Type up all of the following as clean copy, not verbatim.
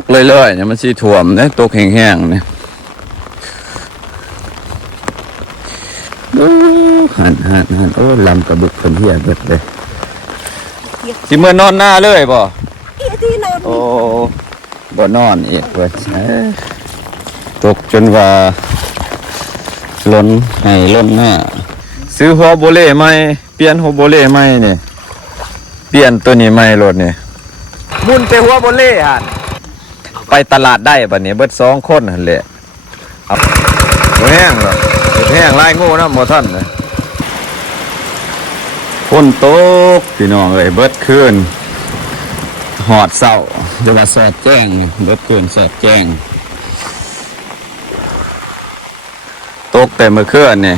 กเรื่อยๆเนี่ยมันสิท่วมเนี่ยตกแห้งๆเนี่ยหันโอ้ลำกระบุกคนเฮียเบิดเลยสิเมื่อนอนหน้าเลยบ่โอ้บ่นอนอีกเว้ยตกจนว่าล้นให้ล้นหน้าซื้อหัวโบเล่ใหม่เปลี่ยนหัวโบเล่ใหม่เนี่ยเปลี่ยนตัวนี้ใหม่รถเนี่ยมุนไปหัวโบเล่ฮะไปตลาดได้บัดนี้เบิด2 คนหั่นแหละบ่แห้งหรอกแห้งลายงูนะบ่ทันเลยฝนตกพี่น้องเอ้ยเบิดคืนหอดเศร้าจะว่าแสดแจ้งเบิดคืนแสดแจ้งตกแต่เมื่อคืนนี่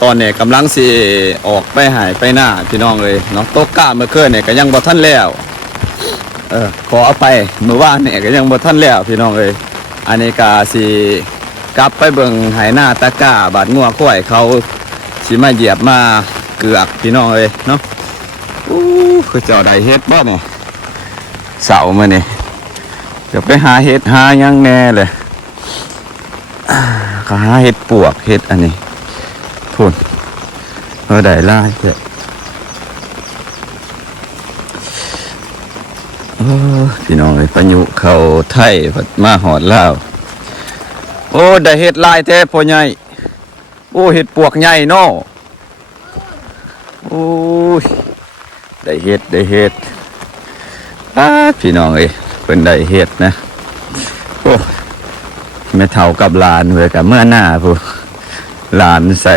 ตอนนี้กำลังสิออกไปหายไปหน้าพี่น้องเลยเนาะตกกะเมื่อคืนนี่ก็ยังบ่ทันแล้วขอเอาไปเมื่อวานนี่ก็ยังบ่ทันแล้วพี่น้องเอ้ยอันนี้ก็สิกลับไปเบิ่งหายหน้าตะก้าบาดงัวข้อยเขาสิมาเหยียบมาเกือกพี่น้องเอ้ยเนาะคือเจ้าได้เฮ็ดบ่เนี่ยเสามื้อนี่เดี๋ยวไปหาเฮ็ดหายังแน่เลยก็หาเฮ็ดปวกเฮ็ดอันนี้พุ่นได้ล่าเจ้พี่น้องเลยพายุเข้าไทยมาหอดลาวโอ้ได้เฮ็ดลายแท้พ่อใหญ่โอ้เฮ็ดปวกใหญ่เนาะโอ้ยได้เฮ็ดพี่น้องเอ้ยเพิ่นได้เฮ็ดนะโอ้แม่เฒ่ากับหลานเว้ยกับเมื่อหน้าผู้หลานใส่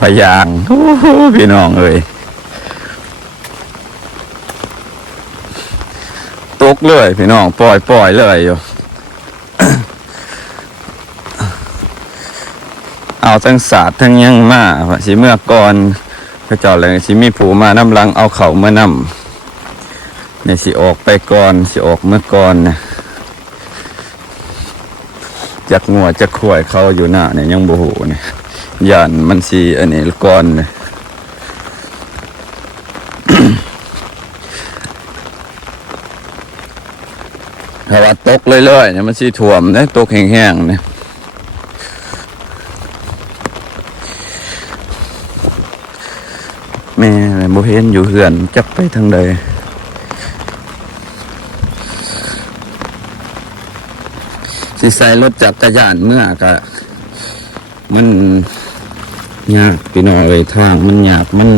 พยางโอ้พี่น้องเอ้ยตกเลยพี่น้องปล่อยเลยอยู่ เอาทั้งศาสตร์ทั้งยังมาสิเมื่อก่อนพระเจ้าเลยสิมีผู้มานำลังเอาเขามานำเนี่ยสิออกไปก่อนสิออกเมื่อก่อนนะจากงัวจะข่วยเขาอยู่หน้าเนี่ยยังบ่ฮู้เนี่ยย่านมันสิอันนี้ก่อนเนี่ย ถ้าว่าตกเรื่อยๆเนี่ยมันสิท่วมเนี่ยตกแห้งๆเนี่ยแม่บ่เห็นอยู่เฮือนจักไปทางใดสิใส่รถจักรยานเมื่อก็มันยากพี่น้องเอ้ยทางมันยากมัน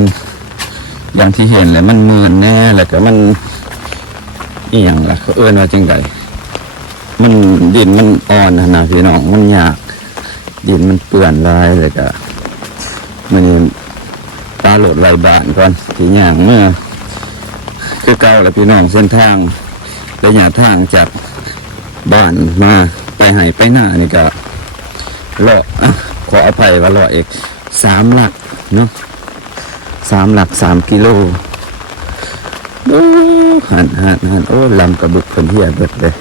อย่างที่เห็นเลยมันมืดแน่แล้วก็มันอีหยังล่ะเขาเอิ้นว่าจังไดมันดินมันอ่อนนะพี่น้องมันยากดินมันเปื้อนลายเลยก็มันตาโหลดไรบานก่อนที่ย่างเมื่อคือเก่าแล้วพี่น้องเส้นทางระยะทางจากบ้านมาไปไหไปหน้านี่ก็เลาะขออภัยว่าเลาะเอก3 หลักเนาะ3 หลัก3 กิโลหันโอ้ลำกระบุกคนเฮียเบิดเลย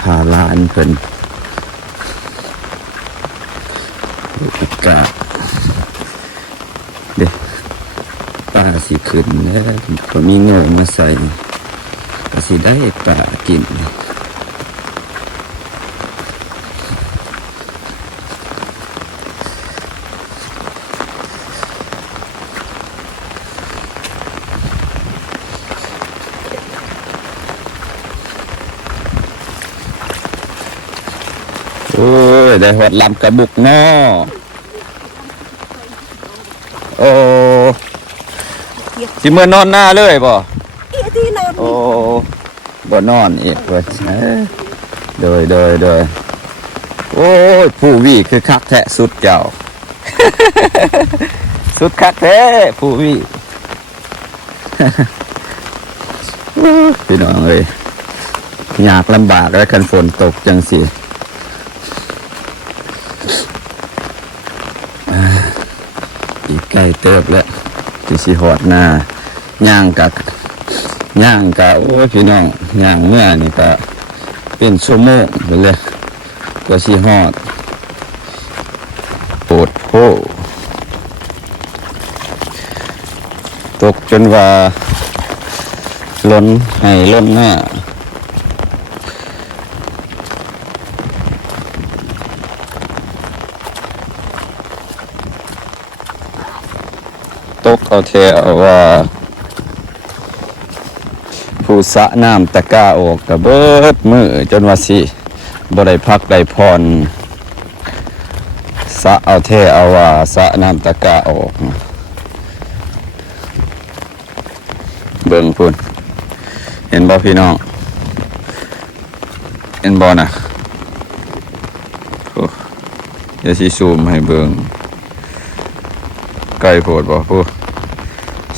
พาลานเพิ่นอากาศเด็กป่าสิขึ้นแล้วก็มีโง่มาใส่ก็สิได้ป่ากินโอ้ยได้หดลำกระบุกเนาะโอ้สิเมื่อนอนหน้าเลยบ่โอ้บ่นอนอีกเว้ยโดยโอ้ยผู้วี่คือคักแท้สุดเจ้า สุดคักแท้ผู้วี่ พี่น้องเอ้ยยากลำบากแล้วคันฝนตกจังสิอีกใกล้เติบแล้วที่สิหอดหน้าย่างกะโอ้ยพี่น้องย่างเมื่อนี่ก็เป็นชั่วโมงไปเลยก็สิหอดโปดโพตก จนว่าล้นให้ล้นหน้าตกเอาเทเอาว่าผู้สะน้ำตะก้าออกกระเบิดมือจนว่าสิบ่ได้พักได้พรสะเอาเทเอาว่าสะน้ำตะก้าออกเบิ่งพุ่นเห็นบ่พี่น้องเห็นบ่นะโอ้เดี๋ยวสิซูมให้เบิ่งไกลโพดบ่ผู้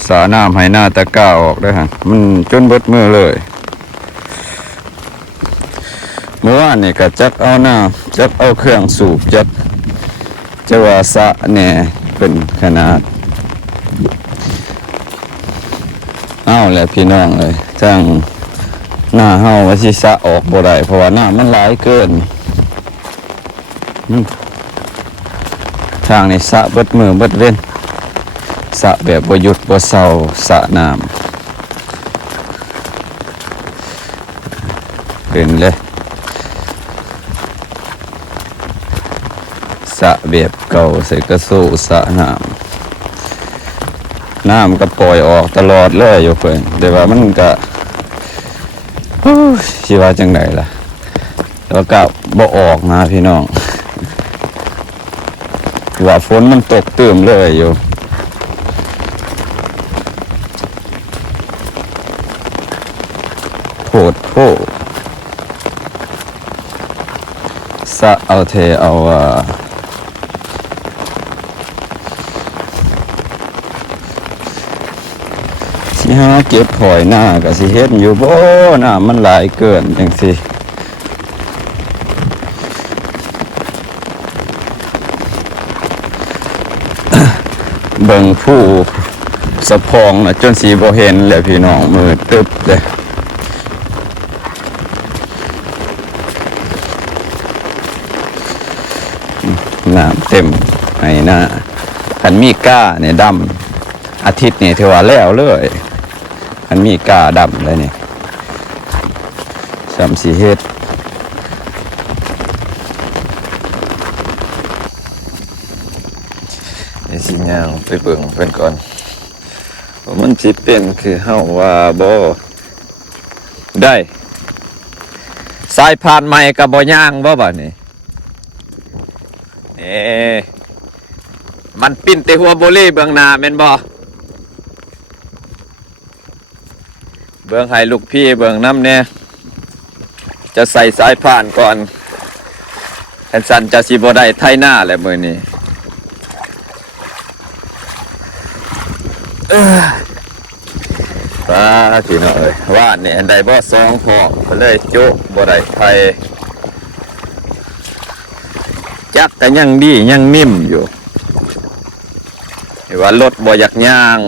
สาน้ำให้หน้าตะก้าออกได้ฮะมันจนเบิดมือเลยเมื่อวานนี่ก็จักเอาน้ำจักเอาเครื่องสูบจักจะว่าสะแหน่เป็นขนาดเอาแหละพี่น้องเลยจังหน้าเฮาว่าสิสะออกบ่ได้เพราะว่าน้ำมันหลายเกินทางนี้สะเบิดมือเบิดเว้นสะแบบบ่หยุดบ่เศร้าสะน้ำเป็นเลยสะแบบเก่าใส่กระสู้สะน้ำก็ปล่อยออกตลอดเลยอยู่เพิ่นแต่ว่ามันก็สิว่าจังไดล่ะแล้วก็บ่ออกนะพี่น้องว่าฝนมันตกเติมเลยอยู่โพดโพสะเอาเทเอาสิหาเก็บหอยหน้าก็สิเฮ็ดอยู่บ่น้ามันหลายเกินจังซี่เบิ่งผู้สะพองน่ะจนสิบ่เห็นแล้วพี่น้องมืดตึ๊บเลยน้ำเต็มให้หน้าคันมีก้าเนี่ยดำอาทิตย์นี่ถือว่าแล้วเลยคันมีก้าดำเลยนี่จำสีเฮ็ดไอ้สิยางไปเบิ่งเพิ่นก่อนว่ามันสิเป็นคือเฮาว่าบ่ได้สายพานใหม่ก็บ่ย่างบ่บัดนี้มันปิ้นแต่หัวโบเล่เบื้องหน้าแม่นบ่เบื้องให้ลูกพี่เบื้องน้ำเนี่ยจะใส่สายผ่านก่อนแอนสันจะสิบ่ได้ไถหน้าแหละมื้อนี้ป้าพี่น้องเอ้ยว่านนี่อันใดบ่ซองพอก็เลยโจ๊ะบ่ได้ไถจักก็ยังดียังนิ่มอยู่ว่ารถบ่อยากย่าง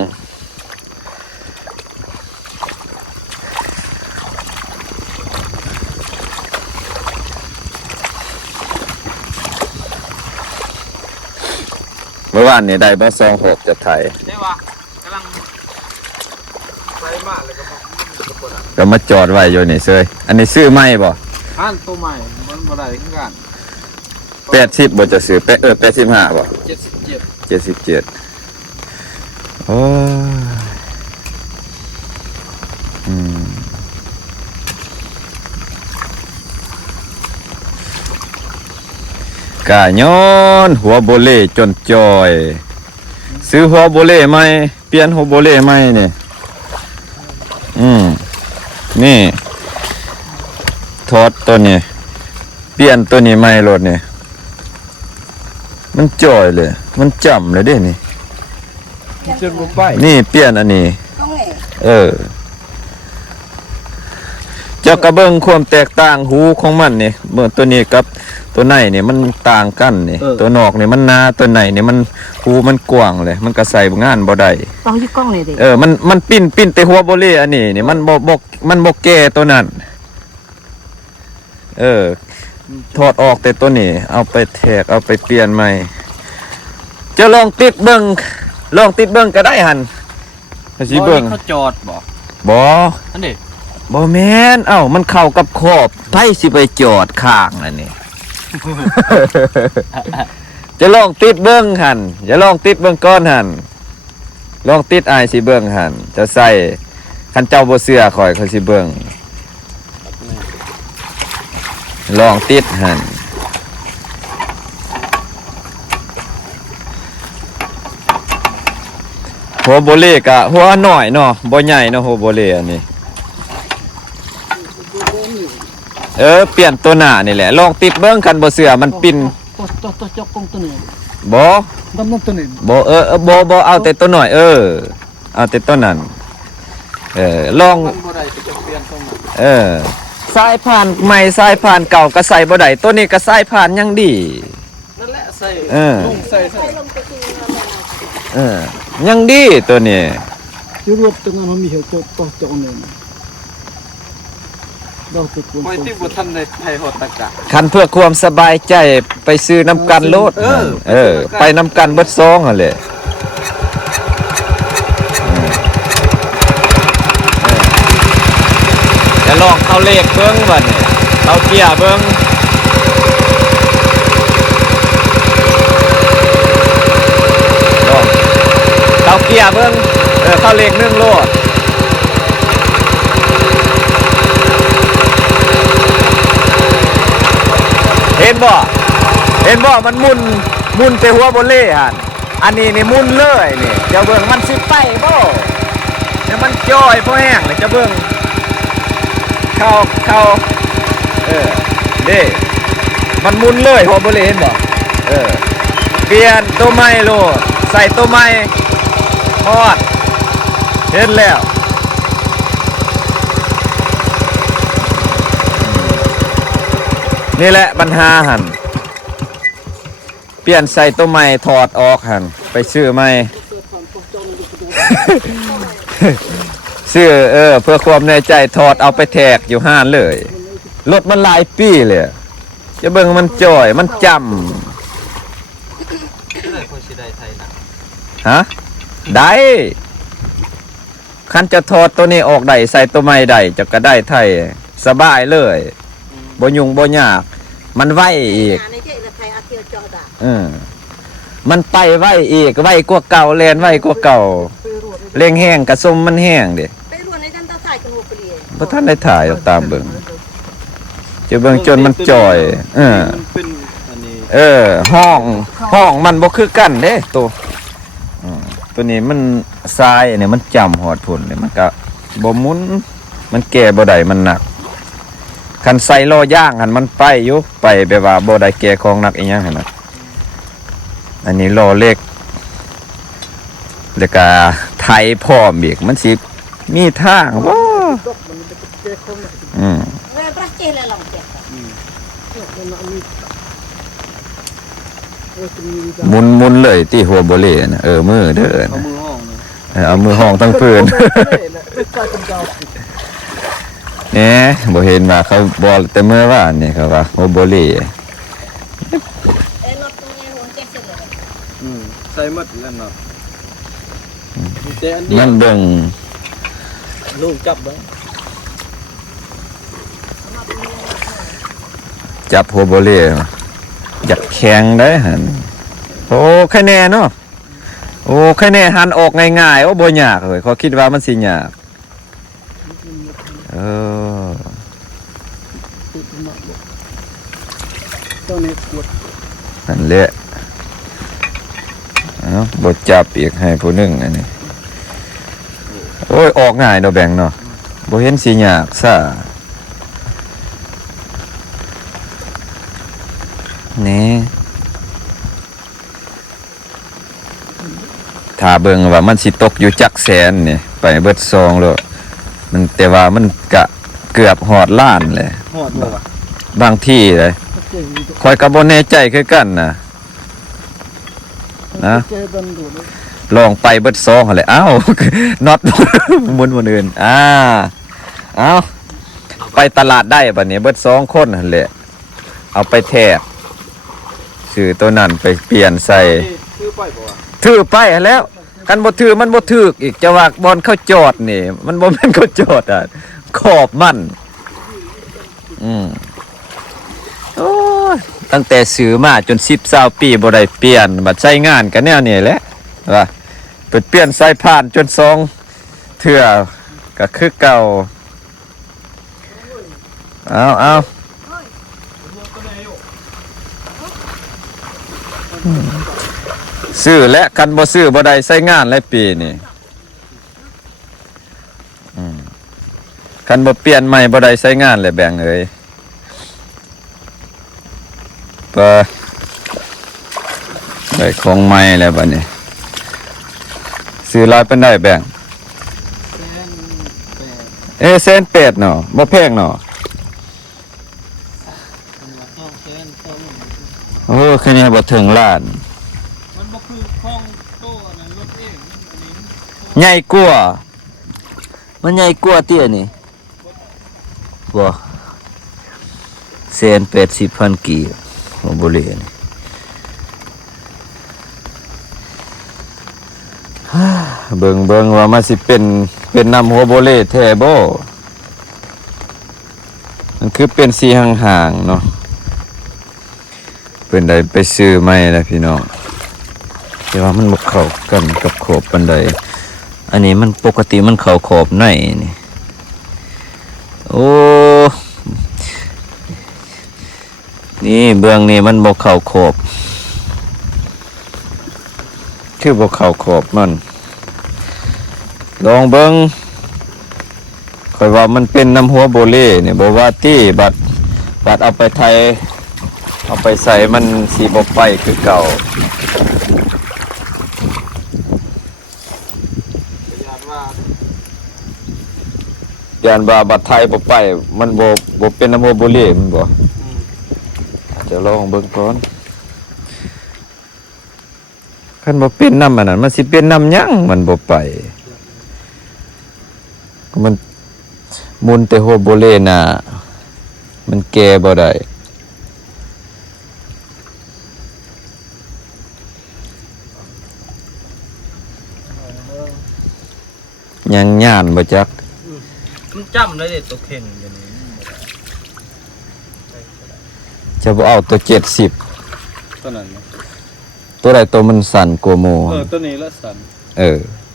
เมื่อวานนี่ได้บ่26จะไทยได้ว่ากำลังไปมากเลยก็มาจอดไว้อยู่นี่เซยอันนี้ซื้อใหม่บ่อันตัวใหม่มันบ่ได้คือกัน80บ่จะซื้อ85บ่77โอ้กะย้อนหัวโบเล่จนจอยซื้อหัวโบเล่ใหม่เปลี่ยนหัวโบเล่ใหม่นี่นี่ถอดตัวนี้เปลี่ยนตัวนี้ใหม่รถนี่มันจอยเลยมันจำเลยเด้นี่นี่เปลี่ยนอันนี้เจ้ากระเบื้องความแตกต่างหูของมันนี่เมื่อตัวนี้กับตัวในนี่มันต่างกันนี่ตัวนอกนี่มันหนาตัวในนี่มันหูมันกว้างเลยมันก็ใส่งานบ่ได้ต้องยึดกล้องเลยดิมันปิ้นแต่หัวโบเล่อันนี้นี่มันบ่แก่ตัวนั้นถอดออกแต่ตัวนี้เอาไปแทกเอาไปเปลี่ยนใหม่จะลองติดเบิ่งก็ได้หั่น เขาสิเบิ่ง เขาจอดบ่ บ่ นั่นดิ บ่แม่นเอ้ามันเข้ากับขอบไผสิไปจอดข้างนั่นนี่ จะลองติดเบิ่งหั่นอย่าลองติดเบิ่งก่อนหั่นลองติดอายสิเบิ่งหั่นจะใส่คันเจ้าบ่เชื่อข่อยเขาสิเบิ่งลองติดหั่นหัวโบเล่กะหัวน้อยเนาะบ่ใหญ่เนาะหัวโบเล่อันนี้เปลี่ยนตัวหน้านี่แหละลองติดเบิ่งคันบ่เชื่อมันปิ้น to cokong tu ni. บ่ Dam tu ni. บ่บ่เอาแต่ตัวหน่อยเอาแต่ตัวนั้นลอง มันบ่ได้ไปจะเปลี่ยนตรงนั้น สายผ่านใหม่สายผ่านเก่าก็ใส่บ่ได้ตัวนี้ก็สายผ่านยังดี นั่นแหละใส่ ลุง ใส่ ยังดีตัวนี้ Jurut tengah mami he to ni. Dah tu pun. คอยที่บ่ทันได้ไทยฮอดตะกะ คันเพื่อความสบายใจไปซื้อน้ำกันโลดไปน้ำกันเบิดซองหั่นแหละจะลองเข้าเลขเบิ่งบัดนี้เข้าเกียร์เบิ่งลองเข้าเกียร์เบิ่งเข้าเลข1โลดเห็นบ่มันมุนแต่หัวบนเล่หั่นอันนี้นี่มุนเลยนี่เจ้าเบิ่งมันสิไปบ่แล้วมันจ้อยพอแห้งเลยเจ้าเบิ่งเข้าเด้มันมุนเลยหัวบนเล่เห็นบ่เปลี่ยนตัวใหม่โลดใส่ตัวใหม่ฮอดเห็นแล้วนี่แหละปัญหาหันเปลี่ยนใส่ตัวใหม่ถอดออกหันไปซื้อใหม่ ซื้อเพื่อความแน่ใจถอดเอาไปแทกอยู่ห้านเลยรถมันหลายปีเลยจะเบิ่งมันจ่อยมันจ ได้คอยสิได้ไทยนะ ำฮะได้คันจะถอดตัวนี้ออกได้ใส่ตัวใหม่ได้จะก็ได้ไทยสบายเลยบ่ยุ่งบ่ยากมันไวอีกมันไปไวอีกไวกว่าเก่าแลนไวกว่าเก่าเร่งแห้งกระสมมันแห้งเด้บ่ทันได้ถ่ายเอาตามเบิ่งจะเบิ่งจนมันจ่อยมันเป็นอันนี้ ห้องมันบ่คือกันเด้ตัวนี้มันทรายเนี่ยมันจำหอดผลเนี่ยมันก็บ่หมุนมันแก่บ่ได้มันหนักคันใส่ล้อย่างหันมันไปอยู่ไปแบบว่าบ่ได้แก่ของหนักอีหยังหั่นน่ะอันนี้ล้อเล็กแล้วก็ไถพร้อมอีกมันสิมีทางบ่มุนเลยที่หัวบ่เล่น่ะมือเด้อ เอามือห้องนี่ เอามือห้องทั้งพื้นเนี่ยบ่เห็นว่าเขาบอกแต่เมื่อวานนี่เขาว่าโอโบลี ใส่หมดแล้วเนาะแต่อันเดีย มั วน เบิ่ง ลูกจับไว้ จับโอโบลีอยากแข็งได้หั่นโอ้แค่แน่เนาะโอ้แค่แน่หันออกง่ายๆโอ้บ่ยากเลยเขาคิดว่ามันสิยากนั่นแหละบทจับอีกให้ผู้หนึ่งอันนี้โอ้ยออกง่ายเนาะแบ่งเนาะบ่เห็นสิยากซะนี่ถ้าเบิ่งว่ามันสิตกอยู่จักแสนนี่ไปเบิดซองแล้วมันแต่ว่ามันกะเกือบหอดล้านเลย หอดบ่วะ บางที่เลยคอยกระบนแน่ใจคือกันนะลองไปเบิดซองอะไรอ้าว น็อต มุนอื่นอ้าวไปตลาดได้ปะเนี่ยเบิดซองคนแหละเอาไปแทกซื้อตัวนั้นไปเปลี่ยนใส่ ถือไปบ่วะ ถือไปแล้ว คันบ่ถือมันบ่ถึกอีกจะว่าบอลเข้าจอดนี่มันบ่แม่นเข้าจอดอ่ะขอบมันโอ้ยตั้งแต่ซื้อมาจน10-20ปีบ่ได้เปลี่ยนบัดใช้งานกันแนวนี้แหละว่าเปลี่ยนสายพานจน2เทื่อก็คือเก่าเอาซื้อและคันบ่ซื้อบ่ได้ใช้งานหลายปีนี่คันบ่เปลี่ยนใหม่บ่ได้ใช้งานเลยแบ่งเอ้ยได้ของใหม่แล้วบัดนี้ซื้อหลายปานใดแบ่งเส้นเป็ดเนาะบ่แพงเนาะโอ้แค่นี้บ่ถึงล้านมันบ่คือห้องโต๊ะอันนั้นรถเองอันนี้ ใหญ่กว่ามันใหญ่กว่าเตี้ยนี่บ่180,000กีบบ่เลยนี่เบิ่งว่ามันสิเป็นน้ำหัวโบเล่แท้บ่มันคือเป็นสีห่างๆเนาะเป็นใดไปซื้อใหม่แล้วพี่น้องแต่ว่ามันบ่เข้ากันกับขอบปานใดอันนี้มันปกติมันเข้าขอบในนี่โอ้นี่เบื้องนี้มันบ่เข้าขอบคือบ่เข้าขอบมันลองเบิ่งค่อยว่ามันเป็นน้ำหัวโบเล่นี่บ่ว่าตี้บัดเอาไปไทยเอาไปใส่มันสีบ่ไปคือเก่าย่านว่าบัดไทยบ่ไปมันบ่เป็นน้ำหัวโบเล่มันบ่จะลองเบิ่งก่อนคันบ่เป็นน้ำอันนั้นมันสิเป็นน้ำหยังมันบ่ไปมันมุนแต่หัวโบเล่น่ะมันแก่บ่ได้ยังย่านบ่จัก มันจำได้เด็ดตัวเข่งอย่างนี้ จะบ่เอาตัว70ตัวนั้นนะ ตัวใดตัวมันสั่นกว่าหมู่ ตัวนี้ละสัน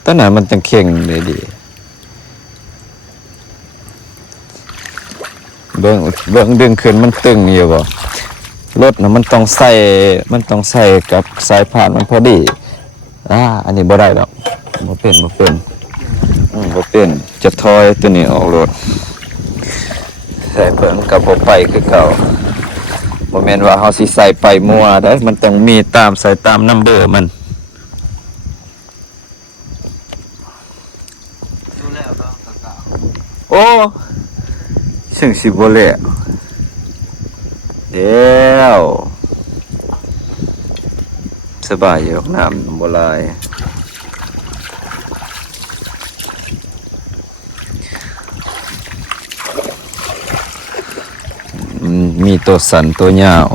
ตัวนั้นมันจังเข่งได้ดีเบิ่งดึงขึ้นมันตึงอยู่บ่รถน่ะมันต้องใส่กับสายพานมันพอดีอันนี้บ่ได้ดอกบ่เป็นบ่เป็นจะถอยตัวนี้ออกรถใส่เพิ่งกับบ่ไปคือเก่าบ่แม่นว่าเฮาสิใส่ไปมั่วได้มันต้องมีตามใส่ตามนัมเบอร์มัน ดูแล้วก็กะ โอ้ซึ่งสิบ่แล้วเดี๋ยวสบายอยู่น้ำบ่หลายมีตัวสันตัวยาว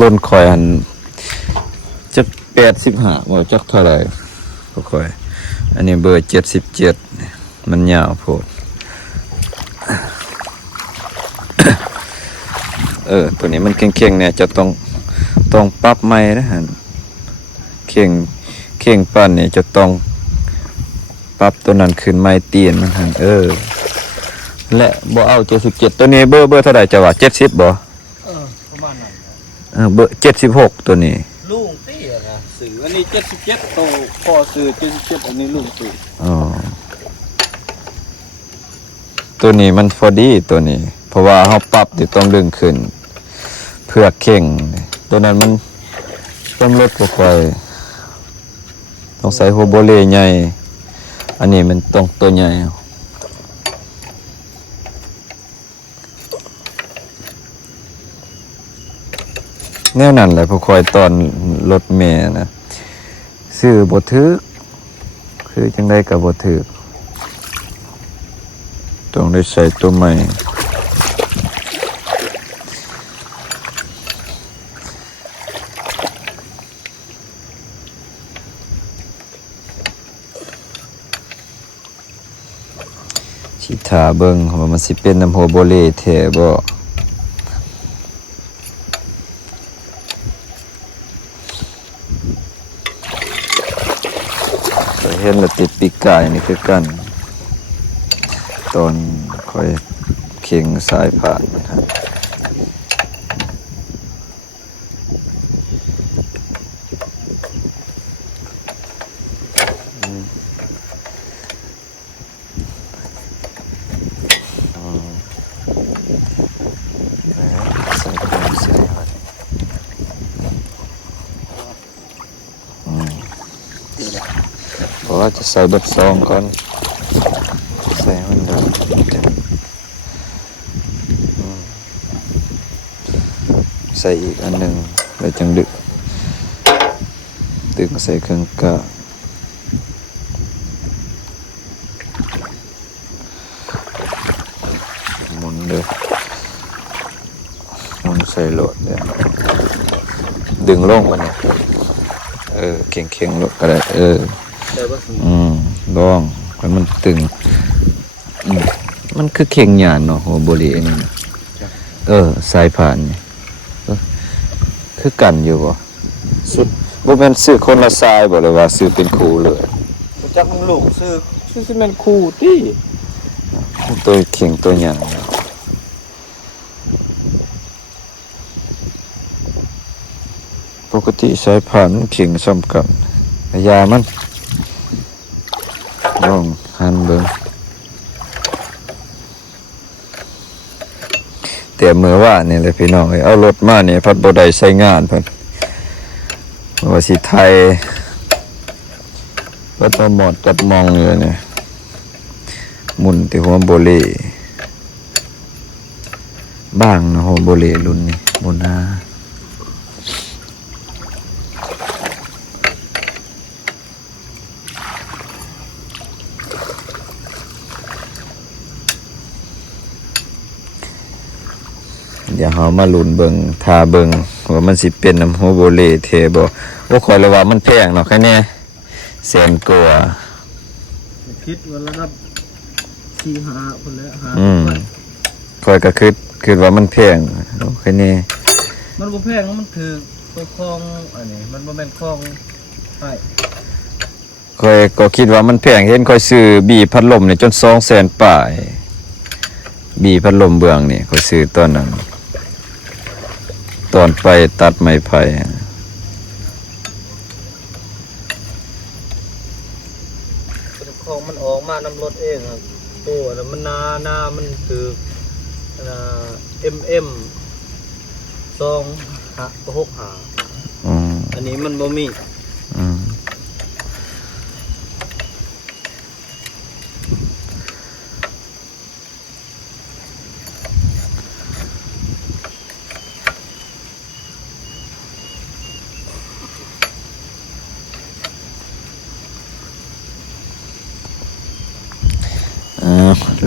ล้นคอยหันจะ85บ่จักเท่าไหร่ก็ค่อยอันนี้เบอร์77มันยาวโพดตัวนี้มันเข่งๆเนี่ยจะต้องปรับใหม่นะฮะเข่งปั้นเนี่ยจะต้องปรับตัวนั้นขึ้นใหม่เตียนมันฮะและบ่เอา77ตัวนี้เบอร์เท่าไหร่จะว่า70บ่ประมาณนั้น เบอร์76ตัวนี้ ลุงตี้อะนะสื่ออันนี้77โตพอสื่อ77อันนี้ลุงสื่อตัวนี้มันพอดีตัวนี้เพราะว่าเฮาปรับที่ต้องดึงขึ้นเพื่อเข่งตัวนั้นมันต้องลดลงไปต้องใส่หัวโบเล่ใหญ่อันนี้มันต้องตัวใหญ่แนวนั้นแหละพอคอยตอนรถเมล์นะซื้อบ่ถึกคือจังได๋ก็บ่ถึกต้องได้ใส่ตัวใหม่ สิถาเบิ่งว่ามันสิเป็นน้ำโฮโบเลแท้บ่เห็นแล้วติดปีกไก่นี่คือกันตอนค่อยเข่งสายผ่านมันฮะใส่ความใส่อะไรเพราะว่าจะใส่เบัดซองก่อนใส่มันเดิมใส่อีกอันหนึ่งแล้วจังดึกใส่เครื่องกะหมุนเด้อหมุนใส่โหลดเนี่ยดึงลงมันเนี่ยเข่งๆโหลดก็ได้ได้บ่สิ ลองมันตึงมันคือเข่งหยาดเนาะหัวโบลีอันนี้นะสายผ่านนี่คือกันอยู่บ่สุดบ่แม่นซื้อคนละสายบ่เลยว่าซื้อเป็นคู่เลย บ่จักมึงลูกซื้อสิแม่นคู่ติ ตัวเข่งตัวหยางปกติสายผ่านมันเข่งซ้ำกันยามันลองหันเบิ่งแต่เมื่อว่านี่เลยพี่น้องเอารถมาเนี่ยพัดบ่ได้ใช้งานเพิ่นว่าสิไทยก็ต้องหมดกับมองอยู่เนี่ยหมุนที่หัวโบเลบ้างนะหัวโบเลรุ่นนี้โบนาเดี๋ยวเรามาลุ้นเบิ่งทาเบิ่งว่ามันสิเป็นน้ำโฮโบเลเทบ่ว่าคอยเลยว่ามันแพงเนาะแค่นี้แสนกว่า คิดว่าระดับ4-5คนแล้วคอยก็คิดว่ามันแพงแค่นี้ มันบ่แพงมันคือตัวคลองอันนี้มันบ่แม่นคลองใช่ คอยก็คิดว่ามันแพงเห็นคอยซื้อบีพัดลมเนี่ยจน200,000ป่ายบีพัดลมเบื้องนี่คอยซื้อตอนนั้นตอนไปตัดไม้ไผ่ตัวคลองมันออกมานำรถเองครับตัวน่ะมันนามันคือMM 265อันนี้มันบ่มี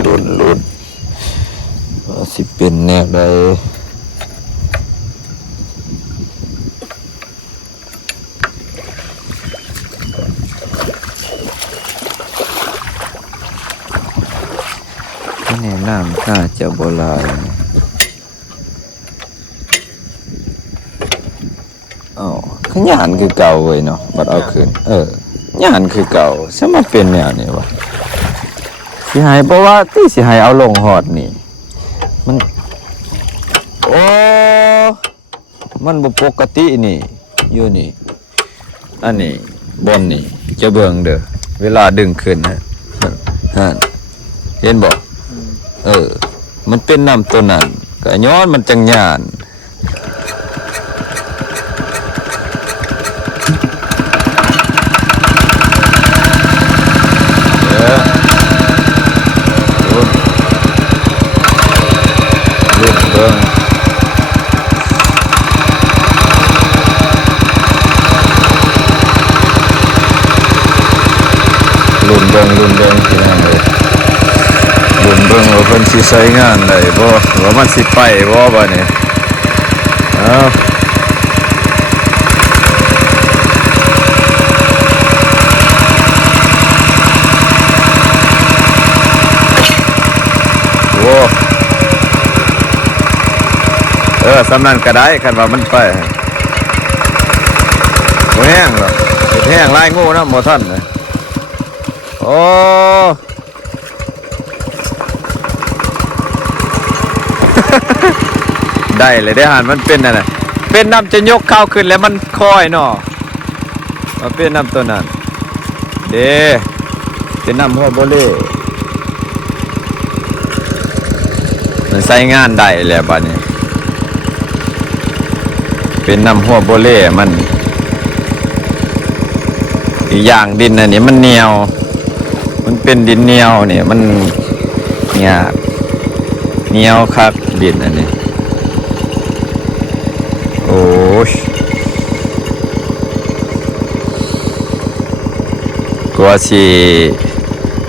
ลุ้นว่าสิเป็นแนวใดก็แนะนำถ้าจะโบราณขยันคือเก่าเว้ยเนาะบัดเอาคืนหยานคือเก่าซะมาเป็นแนวนี้วะสิหายเพราะว่าที่สิหายเอาลงหอดนี่มันมันบ่ปกตินี่อยู่นี่อันนี้บนนี่จะเบิ่งเด้อเวลาดึงขึ้นฮะเห็นบ่มันเป็นน้ำตัวนั้นก็ย้อนมันจังหยานรุ่นเบิ่งที่นั่นเลยรุ่นเบิ่งว่าเพิ่นสิใช้งานได้บ่ว่ามันสิไปบ่บัดนี้ สำนันก็ได้คันว่ามันไปโอ้แห้งหรอกแห้งลายงูนะโมท่านเลยโอ้ ได้เลยได้หันมันเป็นอะไรเป็นน้ำจะยกเข้าขึ้นแล้วมันคอยเนาะมาเป็นน้ำตัวนั้นเด้เป็นน้ำหัวโบเล่มันใส่งานได้แล้วบ้านี้เป็นน้ำหัวโบเล่มันอีกอย่างดินอันนี้มันเหนียวมันเป็นดินเหนียวเนี่ยมันเนี่ยเหนียวคักดินอันนี้โอ้ยกลัวสิ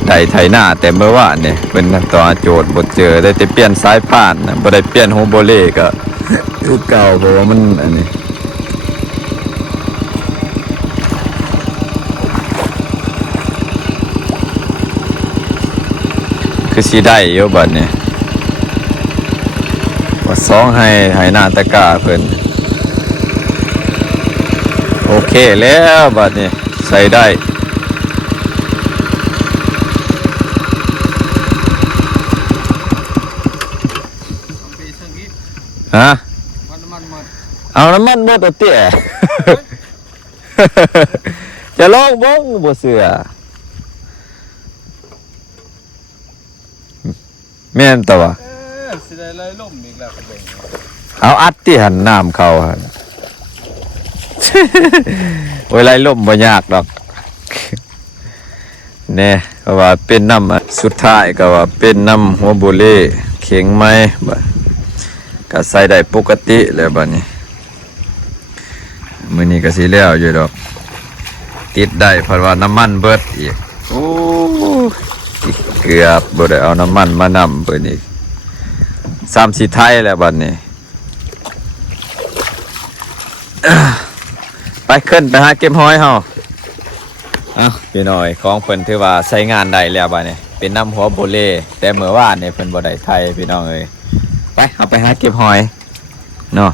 ได้ไถหน้าแต่เมื่อวานเนี่ยเป็นต่อโจทย์บทเจอได้แต่เปลี่ยนสายผ่านนะบ่ได้เปลี่ยนโฮโบเล่ก็คือเก่าเพราะว่ามันอันนี้คือสิได้เยอะบัดเนี่ยว่าสองให้หน้าตะกร้าเพิ่นโอเคแล้วบัดนี้ใส่ได้ฮะเอาน้ำมันหมดตัวเตี้ย จะลองบ้งบ่เสือแม่นตัว สิได้ไล่ล่มอีกแล้วกระเด้ง เอาอัดที่หันน้ำเขาหัน โอ้ยไล่ล่มบ่ยากดอกแน่ก็ว่าเป็นน้ำสุดท้ายก็ว่าเป็นน้ำหัวบุเล่เข็งไม้บ่ก็ใส่ได้ปกติแล้วบัดนี้มื้อนี้ก็สิแล้วอยู่ดอกติดได้เพราะว่าน้ำมันเบิดอีกโอ้เกือบบ่ได้เอาน้ำมันมานำเพิ่นอีก3-4ไทยแล้วบัดนี้ ไปขึ้นไปหาเก็บหอยเฮาพี่น้อยของเพิ่นถือว่าใช้งานได้แล้วบัดนี้เป็นน้ำหัวโบเล่แต่เมื่อวานนี่เพิ่นบ่ได้ไทยพี่น้องเอ้ยไปเอาไปหาเก็บหอยเนาะ